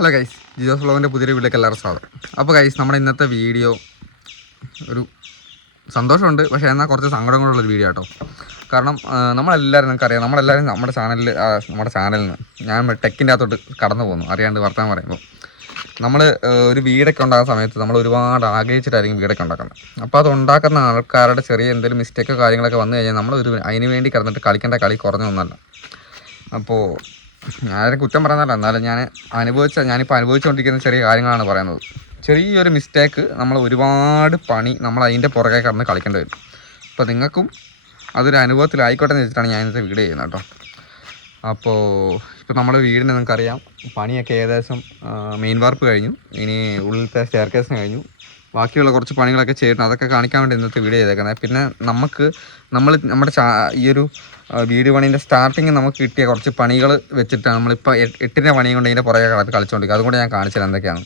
Hello guys Jijos ഫ്ലോവിന്റെ പുതിയൊരു വീട്ടിലേക്ക് എല്ലാവർക്കും സ്വാഗതം. അപ്പോൾ ഗൈസ് നമ്മുടെ ഇന്നത്തെ വീഡിയോ ഒരു സന്തോഷമുണ്ട്. പക്ഷേ എന്നാൽ കുറച്ച് സങ്കടം കൊണ്ടുള്ളൊരു വീഡിയോ കേട്ടോ കാരണം നമ്മളെല്ലാവരും നിങ്ങൾക്കറിയാം നമ്മളെല്ലാവരും നമ്മുടെ ചാനലിൽ നമ്മുടെ ചാനലിൽ നിന്ന് ഞാൻ ടെക്കിന്റെ അകത്തോട്ട് കടന്നു പോകുന്നു. അറിയാണ്ട് വർത്താൻ പറയുമ്പോൾ നമ്മൾ ഒരു വീടൊക്കെ ഉണ്ടാകുന്ന സമയത്ത് നമ്മൾ ഒരുപാട് ആഗ്രഹിച്ചിട്ടായിരിക്കും വീടൊക്കെ ഉണ്ടാക്കുന്നത്. അപ്പോൾ അത് ഉണ്ടാക്കുന്ന ആൾക്കാരുടെ ചെറിയ എന്തെങ്കിലും മിസ്റ്റേക്കോ കാര്യങ്ങളൊക്കെ വന്നു കഴിഞ്ഞാൽ നമ്മൾ ഒരു അതിന് വേണ്ടി കിടന്നിട്ട് കളിക്കേണ്ട കളി കുറഞ്ഞൊന്നല്ല അപ്പോൾ ഞാനൊരു കുറ്റം പറയുന്നതല്ല. എന്നാലും ഞാൻ അനുഭവിച്ച ഞാനിപ്പോൾ അനുഭവിച്ചുകൊണ്ടിരിക്കുന്ന ചെറിയ കാര്യങ്ങളാണ് പറയുന്നത്. ചെറിയൊരു മിസ്റ്റേക്ക് നമ്മൾ ഒരുപാട് പണി നമ്മൾ അതിന്റെ പുറകെ കടന്ന് കളിക്കേണ്ടി വരും. അപ്പോൾ നിങ്ങൾക്കും അതൊരു അനുഭവത്തിലായിക്കോട്ടെ എന്ന് വെച്ചിട്ടാണ് ഞാൻ ഇന്നത്തെ വീഡിയോ ചെയ്യുന്നത് കേട്ടോ. അപ്പോൾ ഇപ്പോൾ നമ്മുടെ വീടിന് നിങ്ങൾക്കറിയാം പണിയൊക്കെ ഏകദേശം മെയിൻ വാർപ്പ് കഴിഞ്ഞു. ഇനി ഉള്ളിലത്തെ സ്റ്റെയർ കേസിന് കഴിഞ്ഞു. ബാക്കിയുള്ള കുറച്ച് പണികളൊക്കെ ചെയ്യണം അതൊക്കെ കാണിക്കാൻ വേണ്ടി ഇന്നത്തെ വീഡിയോ ചെയ്തേക്കുന്നത് പിന്നെ നമുക്ക് നമ്മൾ നമ്മുടെ ഈ ഒരു വീഡിയോ പണീന്റെ സ്റ്റാർട്ടിങ് നമുക്ക് കിട്ടിയ കുറച്ച് പണികൾ വെച്ചിട്ടാണ് നമ്മളിപ്പോൾ എട്ടിന്റെ പണിയും കൊണ്ട് ഇതിന്റെ പുറകെ കടത്ത് കളിച്ചുകൊണ്ടിരിക്കുക അതുകൊണ്ട് ഞാൻ കാണിച്ചത് എന്തൊക്കെയാണ്?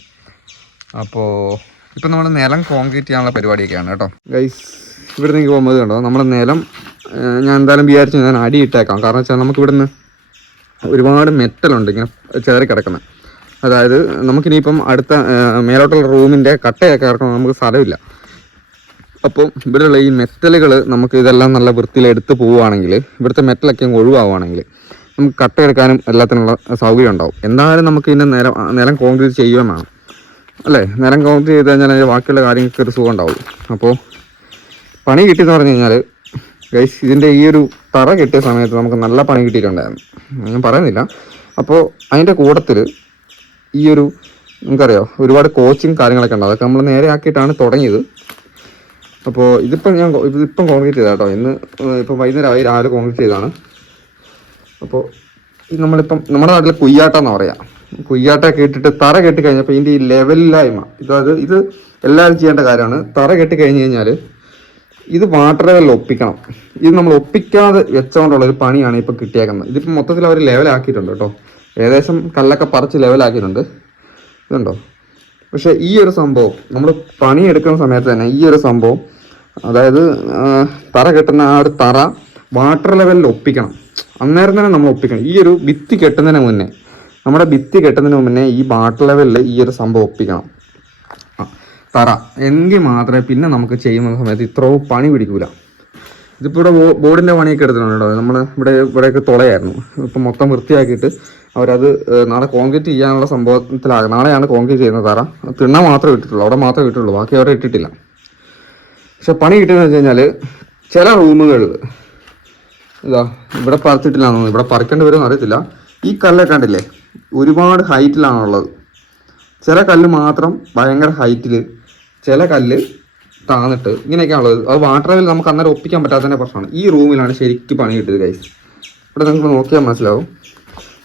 അപ്പോൾ ഇപ്പം നമ്മൾ നിലം കോൺക്രീറ്റ് ചെയ്യാനുള്ള പരിപാടിയൊക്കെയാണ് കേട്ടോ. ഗൈസ് ഇവിടെ നിന്ന് പോകുമ്പോൾ കണ്ടോ? നമ്മുടെ നിലം ഞാൻ എന്തായാലും വിചാരിച്ചു ഞാൻ അടി ഇട്ടേക്കാം. കാരണം വെച്ചാൽ നമുക്ക് ഇവിടുന്ന് ഒരുപാട് മെറ്റലുണ്ട് ഇങ്ങനെ ചേറി കിടക്കുന്നത് അതായത് നമുക്കിനിയിപ്പം അടുത്ത മേലോട്ടുള്ള റൂമിന്റെ കട്ടയൊക്കെ ഇറക്കണം നമുക്ക് സ്ഥലമില്ല. അപ്പം ഇവിടെയുള്ള ഈ മെറ്റലുകൾ നമുക്ക് ഇതെല്ലാം നല്ല വൃത്തിയിൽ എടുത്ത് പോവുകയാണെങ്കിൽ ഇവിടുത്തെ മെറ്റലൊക്കെ ഒഴിവാവുകയാണെങ്കിൽ നമുക്ക് നമുക്ക് കട്ടയെടുക്കാനും എല്ലാത്തിനുള്ള സൗകര്യം ഉണ്ടാവും. എന്തായാലും നമുക്ക് ഇതിന്റെ നിലം നിലം കോൺക്രീറ്റ് ചെയ്യുകയും വേണം അല്ലേ? നിലം കോൺക്രീറ്റ് ചെയ്ത് കഴിഞ്ഞാൽ അതിന്റെ ബാക്കിയുള്ള കാര്യങ്ങൾക്ക് ഒരു സുഖം ഉണ്ടാവും. അപ്പോൾ പണി കിട്ടിയെന്ന് പറഞ്ഞു കഴിഞ്ഞാൽ ഗൈസ് ഇതിന്റെ ഈ ഒരു തറ കിട്ടിയ സമയത്ത് നമുക്ക് നല്ല പണി കിട്ടിയിട്ടുണ്ടായിരുന്നു. ഞാൻ പറയുന്നില്ല. അപ്പോൾ അതിന്റെ കൂട്ടത്തിൽ ഈ ഒരു നമുക്കറിയാം ഒരുപാട് കോച്ചിങ് കാര്യങ്ങളൊക്കെ ഉണ്ട്. അതൊക്കെ നമ്മൾ നേരെ ആക്കിയിട്ടാണ് തുടങ്ങിയത്. അപ്പോൾ ഇതിപ്പം ഞാൻ ഇതിപ്പം കോൺക്രീറ്റ് ചെയ്താ കേട്ടോ ഇന്ന് ഇപ്പം ഇപ്പം വൈകുന്നേരമായി രാവിലെ കോൺക്രീറ്റ് ചെയ്താണ് അപ്പോൾ നമ്മളിപ്പം നമ്മുടെ നാട്ടിൽ കുയ്യാട്ട എന്ന് പറയാം. കുയ്യാട്ട ഇട്ടിട്ട് തറ കെട്ടി കഴിഞ്ഞപ്പോൾ ഇതിന്റെ ഈ ലെവലില്ലായ്മ ഇതായത് ഇത് എല്ലാവരും ചെയ്യേണ്ട കാര്യമാണ്. തറ കെട്ടി കഴിഞ്ഞ് കഴിഞ്ഞാൽ ഇത് വാട്ടർ ലെവലിൽ ഒപ്പിക്കണം. ഇത് നമ്മൾ ഒപ്പിക്കാതെ വെച്ചുകൊണ്ടുള്ള ഒരു പണിയാണ് ഇപ്പോൾ കിട്ടിയേക്കുന്നത്. ഇതിപ്പം മൊത്തത്തിൽ അവർ ലെവലാക്കിയിട്ടുണ്ട് കേട്ടോ. ഏകദേശം കല്ലൊക്കെ പറിച്ച് ലെവലാക്കിയിട്ടുണ്ട്. ഇതുണ്ടോ? പക്ഷെ ഈ ഒരു സംഭവം നമ്മൾ പണിയെടുക്കുന്ന സമയത്ത് തന്നെ ഈ ഒരു സംഭവം അതായത് തറ കെട്ടുന്ന ആ ഒരു തറ വാട്ടർ ലെവലിൽ ഒപ്പിക്കണം. അന്നേരം തന്നെ നമ്മൾ ഒപ്പിക്കണം. ഈ ഒരു ഭിത്തി കെട്ടുന്നതിന് മുന്നേ നമ്മുടെ ഭിത്തി കെട്ടുന്നതിന് മുന്നേ ഈ വാട്ടർ ലെവലിൽ ഈ ഒരു സംഭവം ഒപ്പിക്കണം. തറ. എങ്കിൽ മാത്രമേ പിന്നെ നമുക്ക് ചെയ്യുന്ന സമയത്ത് ഇത്രയും പണി പിടിക്കൂല. ഇതിപ്പോൾ ഇവിടെ ബോർഡിന്റെ പണിയൊക്കെ എടുത്തിട്ടുണ്ട് നമ്മൾ ഇവിടെ ഇവിടെയൊക്കെ തുളയായിരുന്നു. ഇപ്പം മൊത്തം വൃത്തിയാക്കിയിട്ട് അവരത് നാളെ കോൺക്രീറ്റ് ചെയ്യാനുള്ള സംഭവത്തിലാകും നാളെയാണ് കോൺക്രീറ്റ് ചെയ്യുന്നത് തറ തിണ്ണ മാത്രമേ ഇട്ടിട്ടുള്ളൂ. അവിടെ മാത്രമേ ഇട്ടിട്ടുള്ളൂ. ബാക്കി അവരെ ഇട്ടിട്ടില്ല. പക്ഷെ പണി കിട്ടിയെന്ന് വെച്ച് കഴിഞ്ഞാൽ ചില റൂമുകളിൽ ഇതാ ഇവിടെ പറിച്ചിട്ടില്ല തോന്നുന്നു. ഇവിടെ പറിക്കേണ്ടി വരുമെന്ന് അറിയത്തില്ല. ഈ കല്ലൊക്കെ കണ്ടില്ലേ? ഒരുപാട് ഹൈറ്റിലാണുള്ളത് ചില കല്ല് മാത്രം ഭയങ്കര ഹൈറ്റിൽ ചില കല്ല് താന്നിട്ട് ഇങ്ങനെയൊക്കെയാണുള്ളത് അത് വാട്ടർ ലെവൽ നമുക്ക് അന്നേരം ഒപ്പിക്കാൻ പറ്റാത്തതിന്റെ പ്രശ്നമാണ്. ഈ റൂമിലാണ് ശരിക്കും പണി കിട്ടിയത് ഗൈസ് ഇവിടെ നിങ്ങൾക്ക് നോക്കിയാൽ മനസ്സിലാവും.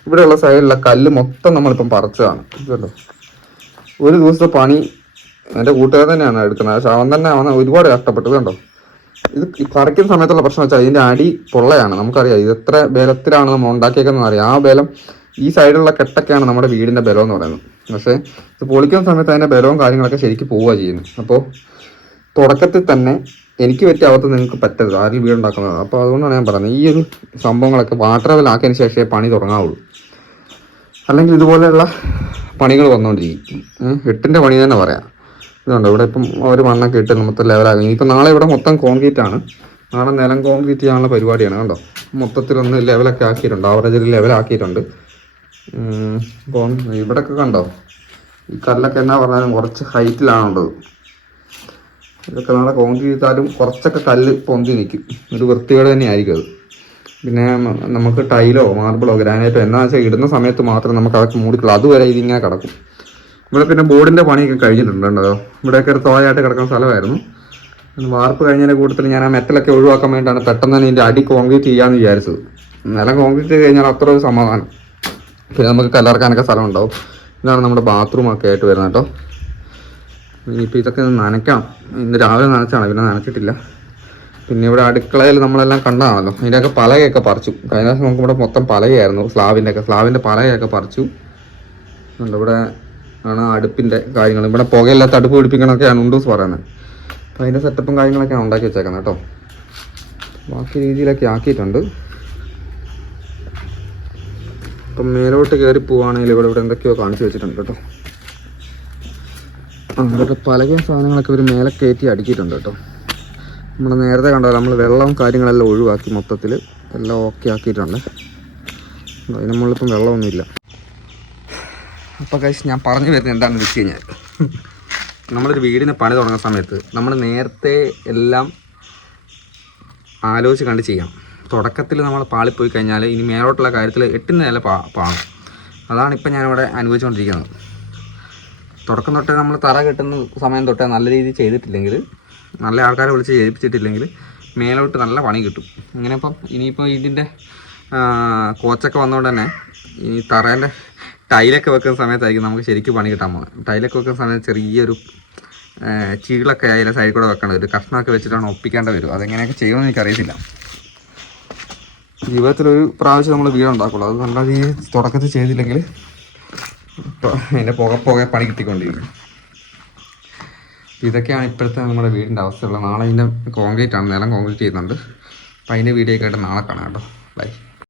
ഇവിടെയുള്ള സൈഡിലുള്ള കല്ല് മൊത്തം നമ്മളിപ്പം പറിച്ചതാണ്. ഇതല്ലോ ഒരു ദിവസത്തെ പണി എന്റെ കൂട്ടുകാരൻ തന്നെയാണ് എടുക്കുന്നത്. പക്ഷെ അവൻ തന്നെ അവൻ ഒരുപാട് കഷ്ടപ്പെട്ടത് കണ്ടോ ഇത് പറിക്കുന്ന സമയത്തുള്ള പ്രശ്നം വെച്ചാൽ ഇതിന്റെ അടി പൊള്ളയാണ്. നമുക്കറിയാം ഇത് എത്ര ബലത്തിലാണ് നമ്മൾ ഉണ്ടാക്കിയേക്കുന്നത് അറിയാം. ആ ബലം ഈ സൈഡിലുള്ള കെട്ടൊക്കെയാണ് നമ്മുടെ വീടിന്റെ ബലം എന്ന് പറയുന്നത്. പക്ഷേ ഇത് പൊളിക്കുന്ന സമയത്ത് അതിന്റെ ബലവും കാര്യങ്ങളൊക്കെ ശരിക്കും പോവുക ചെയ്യുന്നത്. അപ്പോൾ തുടക്കത്തിൽ തന്നെ എനിക്ക് പറ്റിയ അവത്ത് നിങ്ങൾക്ക് പറ്റരുത്. ആരും വീടുണ്ടാക്കുന്നത് അപ്പോൾ അതുകൊണ്ടാണ് ഞാൻ പറയുന്നത് ഈ ഒരു സംഭവങ്ങളൊക്കെ വാട്ടർ ലെവലാക്കിയതിന് ശേഷമേ പണി തുടങ്ങാവുള്ളൂ. അല്ലെങ്കിൽ ഇതുപോലെയുള്ള പണികൾ വന്നുകൊണ്ടിരിക്കും. എട്ടിന്റെ പണി തന്നെ പറയാം. ഇതുണ്ട്? ഇവിടെ ഇപ്പം ഒരു മണ്ണൊക്കെ ഇട്ട് മൊത്തം ലെവലാകും ഇനിയിപ്പോൾ നാളെ ഇവിടെ മൊത്തം കോൺക്രീറ്റ് ആണ്. നാളെ നിലം കോൺക്രീറ്റ് ചെയ്യാനുള്ള പരിപാടിയാണ്. കണ്ടോ? മൊത്തത്തിലൊന്ന് ലെവലൊക്കെ ആക്കിയിട്ടുണ്ട്. ആവറേജിൽ ലെവലാക്കിയിട്ടുണ്ട് ഇവിടെയൊക്കെ കണ്ടോ? ഈ കല്ലൊക്കെ എന്നാ പറഞ്ഞാലും കുറച്ച് ഹൈറ്റിലാണുള്ളത് ഇതൊക്കെ നാളെ കോൺക്രീറ്റ് ചെയ്താലും കുറച്ചൊക്കെ കല്ല് പൊന്തി നിൽക്കും ഒരു തന്നെ ആയിരിക്കും അത്. പിന്നെ നമുക്ക് ടൈലോ മാർബിളോ ഗ്രാനൈറ്റോ എന്നാ വെച്ചാൽ ഇടുന്ന സമയത്ത് മാത്രം നമുക്ക് അതൊക്കെ മൂടിക്കുള്ളൂ. അതുവരെ ഇതിങ്ങനെ കിടക്കും. ഇവിടെ പിന്നെ ബോർഡിന്റെ പണിയൊക്കെ കഴിഞ്ഞിട്ടുണ്ടോ ഇവിടെയൊക്കെ ഒരു തോയായിട്ട് കിടക്കുന്ന സ്ഥലമായിരുന്നു. വാർപ്പ് കഴിഞ്ഞതിന് കൂട്ടത്തിൽ ഞാൻ ആ മെറ്റലൊക്കെ ഒഴിവാക്കാൻ വേണ്ടിയിട്ടാണ് പെട്ടെന്ന് തന്നെ ഇതിന്റെ അടി കോൺക്രീറ്റ് ചെയ്യാന്ന് വിചാരിച്ചത്. നിലം കോൺക്രീറ്റ് ചെയ്ത് കഴിഞ്ഞാൽ അത്ര ഒരു സമാധാനം. പിന്നെ നമുക്ക് കലർക്കാനൊക്കെ സ്ഥലം ഉണ്ടാവും ഇതാണ് നമ്മുടെ ബാത്റൂമൊക്കെ ആയിട്ട് വരുന്നത് കേട്ടോ. ഇനിയിപ്പോൾ ഇതൊക്കെ ഒന്ന് നനയ്ക്കണം. ഇന്ന് രാവിലെ നനച്ചാണ് പിന്നെ നനച്ചിട്ടില്ല. പിന്നെ ഇവിടെ അടുക്കളയിൽ നമ്മളെല്ലാം കണ്ടതാണല്ലോ അതിന്റെയൊക്കെ പലകയൊക്കെ പറിച്ചു. കഴിഞ്ഞ ദിവസം നമുക്ക് ഇവിടെ മൊത്തം പലകയായിരുന്നു. സ്ലാവിന്റെ ഒക്കെ സ്ലാവിന്റെ പലകയൊക്കെ പറിച്ചു. ഇവിടെ ആണ് അടുപ്പിന്റെ കാര്യങ്ങൾ. ഇവിടെ പുകയില്ലാത്ത അടുപ്പ് പിടിപ്പിക്കണമൊക്കെയാണ് ഉണ്ടൂസ് പറയുന്നത്. അപ്പോൾ അതിന്റെ സെറ്റപ്പും കാര്യങ്ങളൊക്കെയാണ് ഉണ്ടാക്കി വെച്ചേക്കുന്നത് കേട്ടോ. ബാക്കി രീതിയിലൊക്കെ ആക്കിയിട്ടുണ്ട്. അപ്പം മേലോട്ട് കയറി പോവുകയാണെങ്കിൽ ഇവിടെ ഇവിടെ എന്തൊക്കെയോ കാണിച്ചു വെച്ചിട്ടുണ്ട് കേട്ടോ. ആ ഇവിടെ പലകയും സാധനങ്ങളൊക്കെ ഒരു മേലെ കയറ്റി അടുക്കിയിട്ടുണ്ട് കേട്ടോ നമ്മൾ നേരത്തെ കണ്ടല്ലോ നമ്മൾ വെള്ളവും കാര്യങ്ങളെല്ലാം ഒഴിവാക്കി മൊത്തത്തിൽ എല്ലാം ഓക്കെ ആക്കിയിട്ടുണ്ട് അതിന് നമ്മളിപ്പം വെള്ളമൊന്നുമില്ല അപ്പോൾ കഴിച്ച് ഞാൻ പറഞ്ഞു വരുന്നത് എന്താണെന്ന് വെച്ച് കഴിഞ്ഞാൽ നമ്മളൊരു വീടിന് പണി തുടങ്ങുന്ന സമയത്ത് നമ്മൾ നേരത്തെ എല്ലാം ആലോചിച്ച് കണ്ട് ചെയ്യാം തുടക്കത്തിൽ നമ്മൾ പാളിപ്പോയി കഴിഞ്ഞാൽ ഇനി മേലോട്ടുള്ള കാര്യത്തിൽ എട്ടിന് നില പാ പാളും അതാണ് ഇപ്പം ഞാനിവിടെ അനുഭവിച്ചുകൊണ്ടിരിക്കുന്നത് തുടക്കം തൊട്ടേ നമ്മൾ തറ കെട്ടുന്ന സമയം തൊട്ടേ നല്ല രീതിയിൽ ചെയ്തിട്ടില്ലെങ്കിൽ നല്ല ആൾക്കാരെ വിളിച്ച് ചെയ്യിപ്പിച്ചിട്ടില്ലെങ്കിൽ മേലോട്ട് നല്ല പണി കിട്ടും. ഇങ്ങനെ ഇപ്പം ഇനിയിപ്പോൾ ഇതിന്റെ കോച്ചൊക്കെ വന്നുകൊണ്ട് തന്നെ ഈ തറേന്റെ ടൈലൊക്കെ വെക്കുന്ന സമയത്തായിരിക്കും നമുക്ക് ശരിക്കും പണി കിട്ടാൻ പോകുന്നത്. ടൈലൊക്കെ വെക്കുന്ന സമയത്ത് ചെറിയൊരു ചീളൊക്കെ അതിലെ സൈഡിൽ കൂടെ വെക്കേണ്ടി വരും കഷ്ണമൊക്കെ വെച്ചിട്ടാണ് ഒപ്പിക്കേണ്ടി വരും അതെങ്ങനെയൊക്കെ ചെയ്യുമെന്ന് എനിക്കറിയത്തില്ല. ജീവിതത്തിലൊരു പ്രാവശ്യം നമ്മൾ വീടുണ്ടാക്കുള്ളൂ. അത് നല്ല രീതിയിൽ തുടക്കത്തിൽ ചെയ്തില്ലെങ്കിൽ അതിന്റെ പുക പുക പണി കിട്ടിക്കൊണ്ടിരിക്കും ഇതൊക്കെയാണ് ഇപ്പോഴത്തെ നമ്മുടെ വീടിന്റെ അവസ്ഥയുള്ളത് നാളെ ഇതിന്റെ കോൺക്രീറ്റ് ആണ്. നിലം കോൺക്രീറ്റ് ചെയ്യുന്നുണ്ട്. അപ്പം അതിന്റെ വീഡിയോ ഒക്കെ ആയിട്ട് നാളെ കാണാം കേട്ടോ. ബൈ